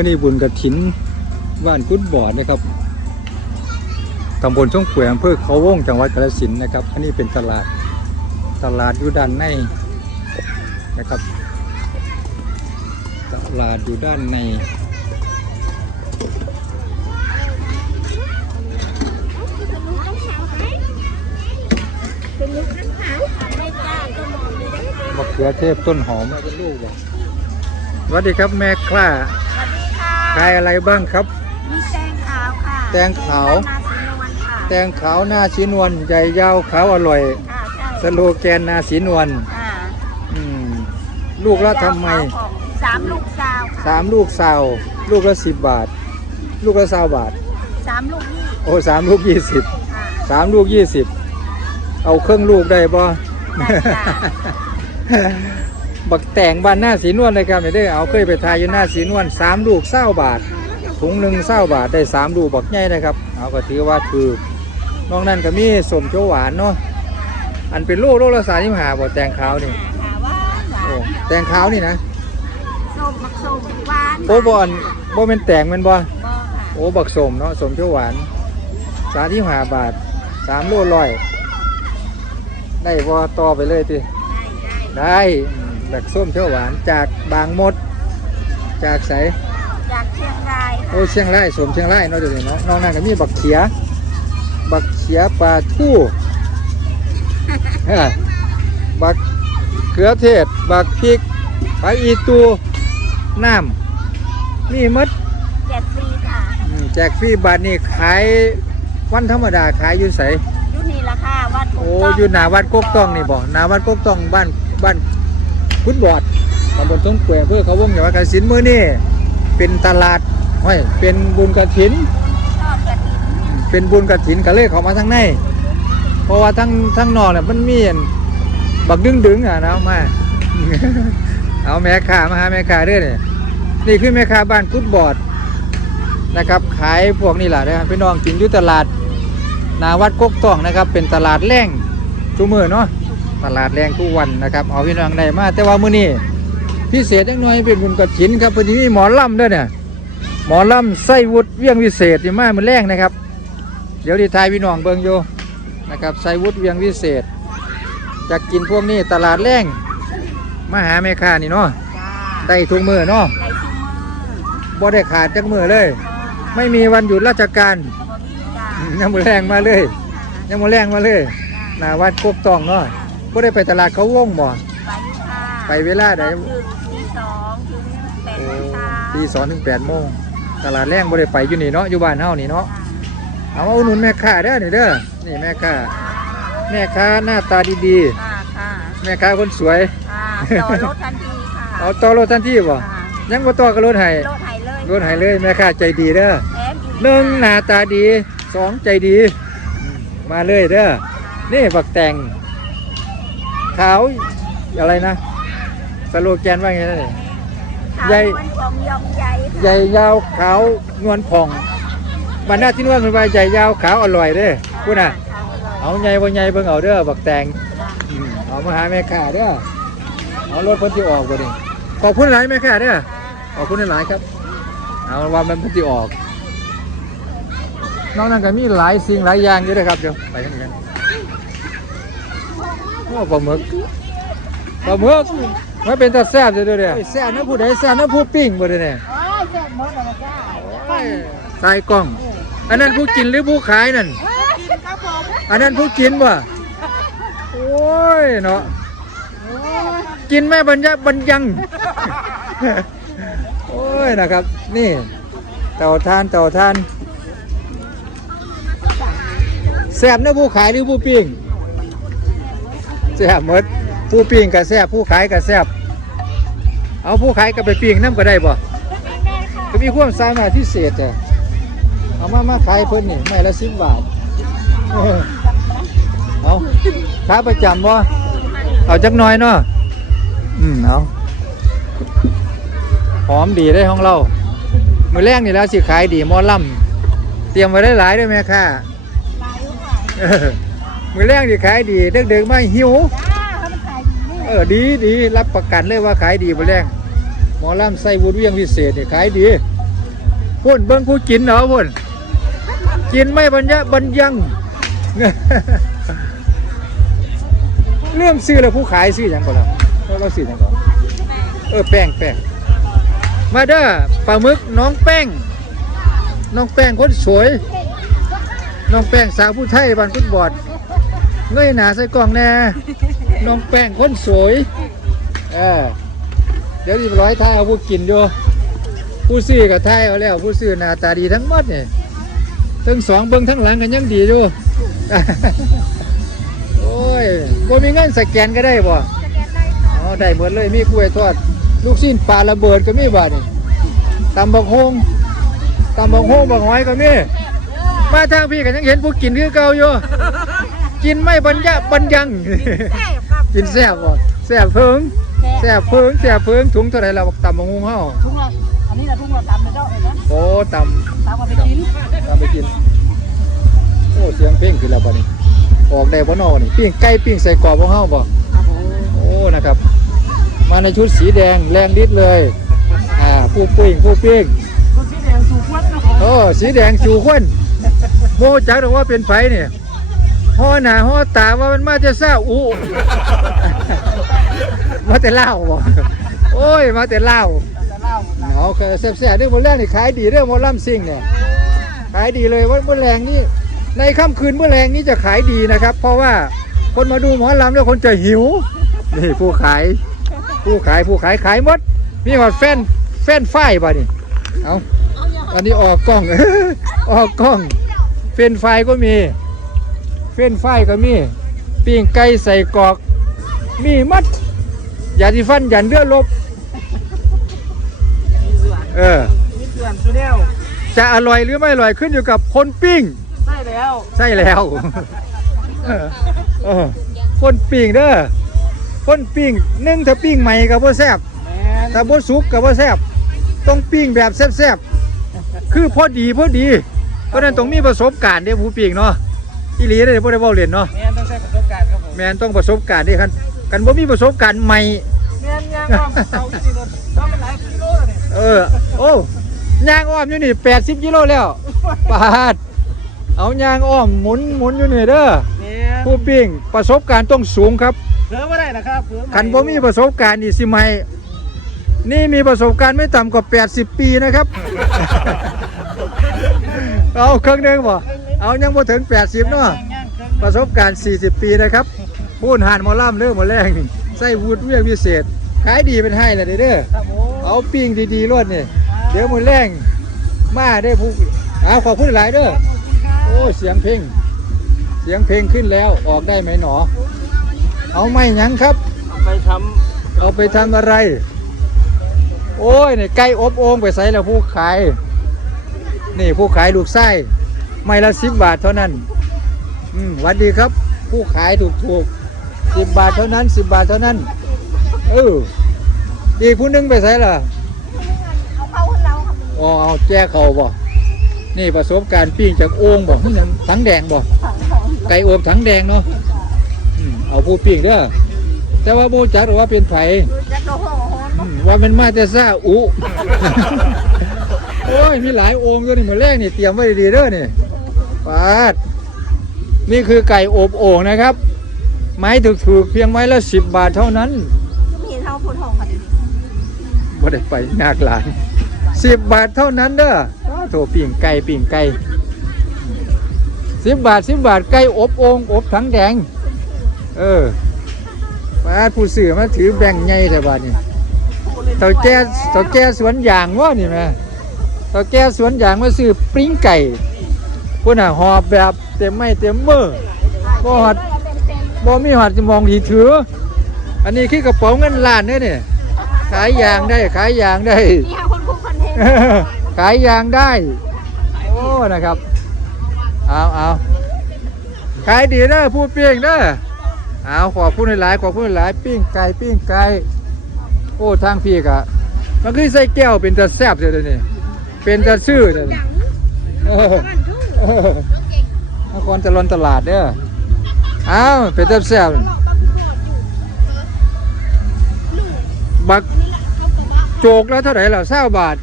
มื่อนี้บุญกระถินบ้านกุดบ่อนะครับตำบลช่องแขวงอำเภอเขาวงจังหวัดกาฬสินธุ์นะครับ อันนี้เป็นตลาดตลาดอยู่ด้านในนะครับ ตลาดอยู่ด้านใน มะเขือเทศต้นหอมเป็นลูกสวัสดีครับแม่คล้า ขายอะไรบ้างครับ มีแตงขาวค่ะแตงขาวนาสีนวลค่ะแตงขาวหน้าสีนวลใหญ่ยาวขาวอร่อย ค่ะใช่สโลแกนนาสีนวลอ่าอืมลูกละทำไมสามลูกซาวค่ะสามลูกสาวลูกละสิบบาท ลูกละสาวบาท สามลูกนี่โอ้สามลูกยี่สิบค่ะ สามลูกยี่สิบเอาเครื่องลูกได้บ่ ได้จ้ะ บักแต่งบ้านหน้าสีนวลเลยครับนี่เด้อเอาเคยไปทายอยู่หน้าสีนวลสามลูกเศร้าบาทถุงหนึ่งเศร้าบาทได้สามลูกบักใหญ่นะครับ เอาก็ถือว่าคือนอกนั้นก็มีสมโชหวานเนาะอันเป็นลูกลูกละสามสิบห้าบ่แตงขาวนี่ค่ะว่าหวาโอ้นแตงขาวนี่นะส้มมักส้มหวานโอ้บอนบ่เป็นแตงแมันบ่บ่ค่ะโอ้บักสมเนาะสมเขียวหวานสามที่หาบาทสามโลร้อยได้บ่ต่อไปเลยติได้ ได้ได้อืมบักส้มเขียวหวานจากบางมด จากไสจากเชียงรายโอ้เชียงรายสมเชียงรายเนาะเดี๋ยวนี้เนาะนอกนั้นก็มีบักเขีย บักเขียปลาทู่เอ้อบักเขือเทศ บักพริกผักอีตูน้ำมีหมด แจกฟรีค่ะอืมแจกฟรีบาทนี่ขายวันธรรมดาขายอยู่ไสอยู่นี่ละค่ะวัดถูกโอ้ต้องอยู่หนาวัดกกต้องนี่บ่หนาวัดกกต้องบ้านบ้าน พุทธบอดตำบลต้นแกวเพื่อเขาวงอย่างว่ากสินมื้อนี่เป็นตลาดห้อยเป็นบุญกระถินชอบกระถิ่นเป็นบุญกระถินก็เลยเขามาทางใน เพราะว่าทั้งทั้งนอกเนี่ยมันมีอันบักดึงดึงๆอะนะเอามาเอาแม่ค้ามาหาแม่ค้าเด้อนี่นี่คือแม่ค้าบ้านพุทธบอดนะครับขายพวกนี้แหละนะครับพี่น้องกินอยู่ตลาดนาวัดกกต้องนะครับ เป็นตลาดแรงทุกมือเนาะ ตลาดแรงทุกวันนะครับเอาพี่น้องได้มาแต่ว่ามื้อนี้พิเศษจังหน่อยเป็นบุญกฐินครับพอดีนี่หมอลำด้วยเนี่ยหมอลำไส้วุฒิเวียงวิเศษที่มามือแรงนะครับ เดี๋ยวดีทายพี่น้องเบิ่งอยู่นะครับไส้วุฒิเวียงวิเศษจะกินพวกนี้ตลาดแรงมาหาแม่ค้านี่เนาะจ้าได้ทุกมือเนาะได้ทุกมือบ่ได้ขาดจักมือเลย ไม่มีวันหยุดราชการบอดี้จ้าอืมยังมือแรงมาเลยยังมาแรงมาเลยหนาวัดกบตองเนาะ ก็ได้ไปตลาดเขาวงบ่ ไปอยู่ค่ะไปเวลาใด ถึงตีสองถึงแปดโอ้โมงเช้าตีสองถึงแปดโมงตลาดแรงบ่ได้ไปอยู่นี่เนาะอยู่บ้านเฮานี่เนาะเอามาอุดหนุนแม่ค้าเด้อนี่เด้อนี่แม่ค้าแม่ค้าหน้าตาดีค่ะค่ะๆแม่ค้าคนสวย ค่ะต่อรถทันทีค่ะเอาต่อรถทันทีบ่ค่ะยังบ่ต่อกับรถให้รถไถเลยรถให้เลยแม่ค้าใจดีเด้อแถมอีกหนึ่งหน้าตาดีสองใจดีอืมมาเลยเด้อนี่บักแตง ขาวอะไรนะสโลแกนว่าไงนะนี่ขาวใหญ่ มันของยองใหญ่ค่ะใหญ่ยาวขาวนวลผ่องบรรดาที่นวลเป็นว่าใหญ่ยาวขาวอร่อยเด้อพูดน่ะขาวอร่อยเอาใหญ่บ่ใหญ่เบิ่งเอาเด้อบักแตงอืมเอามาหาแม่ค้าเด้อเอารถเพิ่นสิออกบ่นี่ขอบคุณหลายแม่ค้าเด้อขอบคุณหลายครับ เอาว่ามันเพิ่นสิออกนอกนั้นก็มีหลายสิ่งหลายอย่างอยู่เด้อครับเดี๋ยวไปกันกัน โอ้ปลาหมึกปลาหมึกมันเป็นตาแซ่บเด้อเด้อเด้อแซ่บนะผู้ใดแซ่บนะผู้ปิ้งบ่เด้อเนี่ยโอ้ยแซ่บหมดแล้วจ้าใส่กล้อง อันนั้นผู้กินหรือผู้ขายนั่นกินครับผมอันนั้นผู้กินบ่โอ้ยเนาะกินแม่บรรยะบรรยัง โอ้ยนะครับ นี่เต่าทานเต่าทานแซ่บนะผู้ขายหรือผู้ปิ้ง แซ่บหมดผู้ปิ้งก็แซ่บผู้ขายก็แซ่บเอาผู้ขายก็ไปปิ้งน้ำก็ได้บ่ก็มีความสามารถพิเศษจ้ะเอามามาขายเพิ่นนี่ไม่ละสิบบาทเออเอาค้าประจำบ่เอาจักหน้อยเนาะอืมเอาหอมดีได้ของเรามือแรกนี่แล้วสิขายดีหมอลำเตรียมไว้ได้หลายด้วยแม่ค่ะลายลูกค่ะเออ มือแรกนี่ขายดีเด็กๆมาหิวจ้าเขามันขายดีนี่เออดีดีรับประกันเลยว่าขายดีมือแรกหมอลำใส่วุ้นเวียงพิเศษนี่ขายดีพุ่นเบิ่งผู้กินเหรอพุ่นกินไม่บรรยะบรรยัง เรื่องซื้อแล้วผู้ขายซื้อหยังก่อนล่ะเราซื้อหยังก่อนเออแป้งแป้งมาเด้อปลาหมึกน้องแป้ง น้องแป้งคนสวย น้องแป้งสาวผู้ไทยบ้านฟุตบอล เงยหนาใส่กล่องแน่น้องแป้งคนสวยเออเดี๋ยวจะร้อยท้ายเอาผู้กินอยู่ผู้ซื้อกับท้ายเอาแล้ว ผู้ซื้อหน้าตาดีทั้งหมดเนี่ยทั้งสองเบิ้งทั้งหลังกันยังดีอยู่โอ้ยบ่มีเงินสแกนก็ได้บ่สแกนได้ค่ะอ๋อได้หมดเลยมีกล้วยทอด ลูกชิ้นปลาระเบิดก็มีบ่นี่ตำบักฮงตำบักฮงบักหอยก็มีมาทางพี่ก็ยังเห็นผู้กินคือเก่าอยู่ กินไม่บรรยะบรรยังแซ่บครับกินแซ่บบ่แซ่บเพิงแซ่บเพิงแซ่บเพิงถุงเท่าไหร่เราตำบักฮงเฮาทุ่งละอันนี้นะทุ่งละตำเลยเจ้าเห็นไหมโอ้ตตำมาไปกินำตำไปกินโอ้เสียงเพลงขึ้นแล้วบัดนี้ออกได้บ่นอนี่ปิ้งไก่ปิ้งใส่กรอบของเฮาบ่ครับผมโอ้นะครับ มาในชุดสีแดงแรงฤทธิ์เลยอ่าผู้ปิ้งผู้ปิ้งคุณสีแดงสูงวัดนะผมโอ้สีแดงจูควนโมจักหรอกว่าเป็นไผเนี่ย ห่อหนาห่อตาว่ามันมาจะซาอูมาแต่เล่าบ่โอ้ยมาแต่เล่าเล่าเอาเคยแซ่บๆเรื่องโมแรงนี่ขายดีเรื่องโมล่ำซิ่งเนี่ยขายดีเลยว่าเมื่อแรงนี่ในค่ำคืนเมื่อแรงนี้จะขายดีนะครับ เพราะว่าคนมาดูหมอลำแล้วคนจะหิวนี่ผู้ขายผู้ขายผู้ขายขายหมดมีหมดแฟนแฟนฝ้ายบ่นี่เอาอันนี้ออกกล้องออกกล้องเฟนไฟก็มี ฟรนไฟรายก็มีปิ้งไก่ใส่กรอก มีมัดยาสีฟันยันเลือดลบ มีเสือเออ มีเสือสุดเดียวจะอร่อยหรือไม่อร่อยขึ้นอยู่กับคนปิ้งได้แล้วใช่แล้วเออเออคนปิ้งเด้อคนปิ้งนึ่งถ้าปิ้งใหม่กับพ่แซบแมนถ้าบ่สุกกับพ่แซบต้องปิ้งแบบแซ่บๆคือพอดีพอดี เพราะฉะนั้นต้องมีประสบการณ์เด้ผู้ปิ้งเนาะ อีหลีได้บ่ได้เว้าเล่นเนาะแมนต้องใช้ประสบการณ์ครับผมแม่นต้องประสบการณ์เด้คันกันบ่มีประสบการณ์ใหม่ แมนยางอ้อมเสาที่นี่รถต้องเป็นหลายกิโลแล้วเนี่ยเออ โอ้ยางอ้อมอยู่นี่80กิโลแล้วปาดเอายางอ้อมหมุนหมุนอยู่นี่เด้อแมนผู้ปิ้งประสบการณ์ต้องสูงครับ เผลอไม่ได้นะครับเผลอคันบ่มีประสบการณ์นี่สิใหม่นี่มีประสบการณ์ไม่ต่ำกว่า 80 ปีนะครับ เอาเครื่องหนึงบ่ เอายังบ่ถึง 80 เนาะประสบการณ์ 40 ปีนะครับพูนหานหมอล่ำเรื่องหมอแรงนี่ใส่วูดเวียงพิเศษ ขายดีเป็นให้ละเด้อเด้อครับผมเอาปิ้งดีๆรวดนี่เดี๋ยวหมอแรงมาได้อผู้เอาขอบคุณหลายเด้อโอ้เสียงเพลงเสียงเพลงขึ้นแล้วออกได้ไหมหนอ เอาไม่หยังครับ เอาไปทเอาไปทำอะไร โอ้ยนี่ไก่อบโอ่งไปใส่แล้วผู้ขาย นี่ผู้ขายลูกไส้ ไม่ละสิบบาทเท่านั้น อืมหวันดีครับ ผู้ขายถูกถูกสิบบาทเท่านั้นสิบบาทเท่านั้น เอออีกผู้หนึงไปใส่ล่ะเอาเข้าคนเราครับอ๋อเอาแจ้เขาบ่นี่ประสบการณ์ปิ้งจากโอ่งบ่มันยังถังแดงบ่ถังของไก่อบถังแดงเนาะอืมเอาผู้ปิ้งเด้อแต่ว่าโบจักหรือว่าเป็นไผจักโดโหโหนอืมว่ามันมาแต่ซาอุโอ้ยมีหลายโองค์ด้วยนี่หมดแรกนี่เตรียมไว้ดีๆเด้อนี่ ปาด นี่คือไก่อบโอ่งนะครับ ไม้ถูกๆเพียงไม้ละสิบบาทเท่านั้นมีเท่าพูดทองค่ะบ่ได้ไปยากหลานสิบบาทเท่านั้นเด้ออ้าวโถปิ่งไก่ปิ่งไก่สิบบาทสิบบาทไก่อบโอ่งอบถังแดง เออปาดผู้สื่อมาถือแบ่งค์ใหญ่แต่บาทนี่เต่าแก่เต่าแก่สวนยางว่านี่แม่เต่าแก่สวนยางมาซื้อปริ้งไก่ พุ่นน่ะหอบแบบเต็มไม่เต็มมือบ่หอดบ่มีหอดจะมองทีถือ อันนี้คือกระเป๋าเงินล้านเนี่ยนี่ขายยางได้ขายยางได้ นี่ค่ะคนคุกคอนเทนต์ขายยางได้ โอ้นะครับเอาเอาขายดีเด้อผู้ปิ้งเด้อเอาขอบคุณหลายๆขอบคุณหลายๆปิ้งไก่ปิ้งไก่โอ้ทางพี่กะมันคือใส่แก้วเป็นตะแซบเสียเดี๋ยวนี้เป็นตะซื่อเดี๋ยวนี้เออเออ นครตะลอนตลาดเด้ออ้าวเป็นตะแซบบักโจกแล้วเท่าไหร่ล่ะเศร้าบาท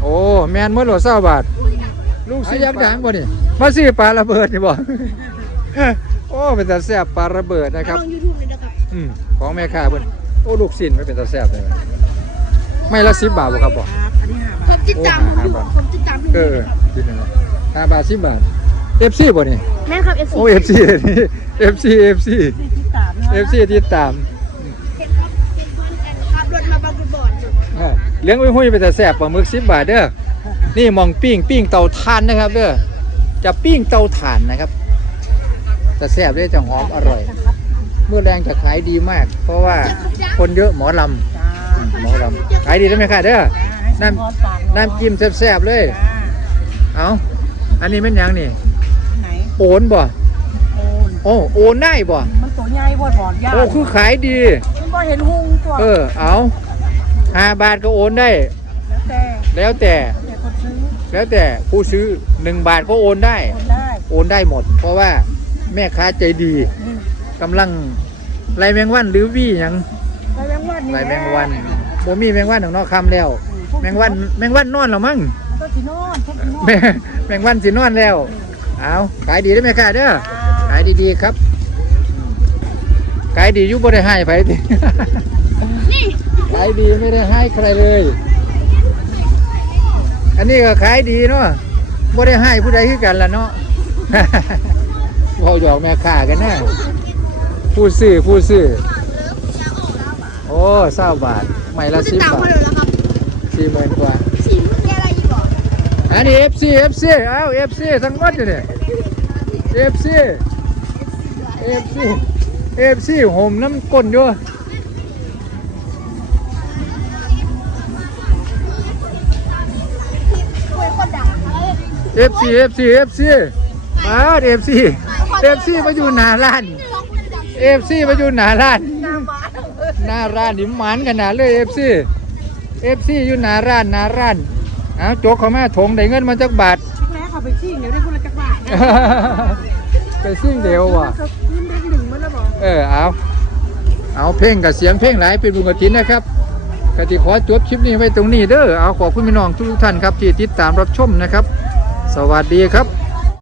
โโอ้แมนเมื่อโหลเศร้าบาท ลูกสิยักดังบ่นี่มาซื้อปลาระเบิดนี่บ่โอ้เป็นตาแซ่บปลาระเบิดนะครับลองยูทูบเลยนะครับอืมของแม่ค้าเพิ่นโอ้ลูกสิ้นไม่เป็นตาแซ่บเลยไม่ละ10บาทบ่ครับบ่อันนี้ห้าผบาทมติดตามอยู่ผมติดตามเออกินอะไร ห้าบาท10บาท FC บ่นี่แม่ครับเอฟซีโอ้ FC นี่ FC FC ที่ที่สามนะ FC ที่ตามเห็นครับเห็นวันแอนขับรถมาบางบุญบ่อนเออเลี้ยงไว้หุ้ยเป็นตาแซ่บปลาหมึก10บาทเด้อนี่หมองปิ้งปิ้งเตาถ่านนะครับเด้อจะปิ้งเตาถ่านนะครับจะแซ่บเด้อจะหอมอร่อยเมื่อแรงจะขายดีมาก เพราะว่าคนเยอะหมอลำจ้าอืมหมอลำขายดีได้ไหมคะเด้อน้ำน้ำจิ้มแซ่บๆเลย เอา อันนี้มันหยังนี่ ไหนโอนบ่ โอนโอ้โอนได้บ่ มันตัวใหญ่บ่ถอนยากโอ้คือขายดี มันบ่เห็นหุงตัวเออ เอาห้าบาทก็โอนได้ แล้วแต่แล้วแต่แต่คนซื้อแล้วแต่ผู้ซื้อหนึ่งบาทก็โอนได้ คนได้โอนได้หมด เพราะว่าแม่ค้าใจดีอืมกำลังไล่แมงวันหรือวี่หยังไปแมงวันนี่ไล่แมงวันบ่มีแมงวันของนอกคำแล้ว แมงวันแมงวันนอนแล้วมั้งก็ สินอนพวกสินอนแม่แมงวันสินอนแล้ว เอาขายดีได้ไหมค่ะเด้อขายดีๆครับอืมขายดีอยุบ่ได้ให้ไผติขายดีไม่ได้ให้ใครเลย อันนี้ก็ขายดีเนาะบ่ได้ให้ผู้ใดคือกันล่ะเนาะพอหยอกแม่ค้ากันนะผู้ซื้อผู้ซื้อโอ้เศร้าบาท ไม่ละติสิดบตามบาเขาทเลยแล้วครับสี่หมื่นกว่า สีมันแค่อะไรอยู่บ่ อันนี้ FC FC เอ้า FC ทั้งหมดอยู่เนี่ย FC FC FC ห่มน้ำก้นอยู่คุยคนดัง FC FC FC มา FC FC มาอยู่หน้าร้าน FC มาอยู่หน้าร้านหน้าร้านนี่หมันกันาดเลย FC FC อยู่หน้าร้านหน้าร้าน เอาโจกเข้ามาถงได้เงินมาจักบาทแม่เขาไปชิ่งเดี๋ยวได้คนละจักบาทนะไปซิ่งเดียวว่ะเขาขึ้นได้หนึ่งมันแล้วบอกเออเอาเอาเพลงกับเสียงเพลงหลายเป็นบุญกฐินนะครับกติขอจบคลิปนี้ไว้ตรงนี้เด้อเอาขอบคุณพี่น้องทุกท่านครับที่ติดตามรับชมนะครับ สวัสดีครับ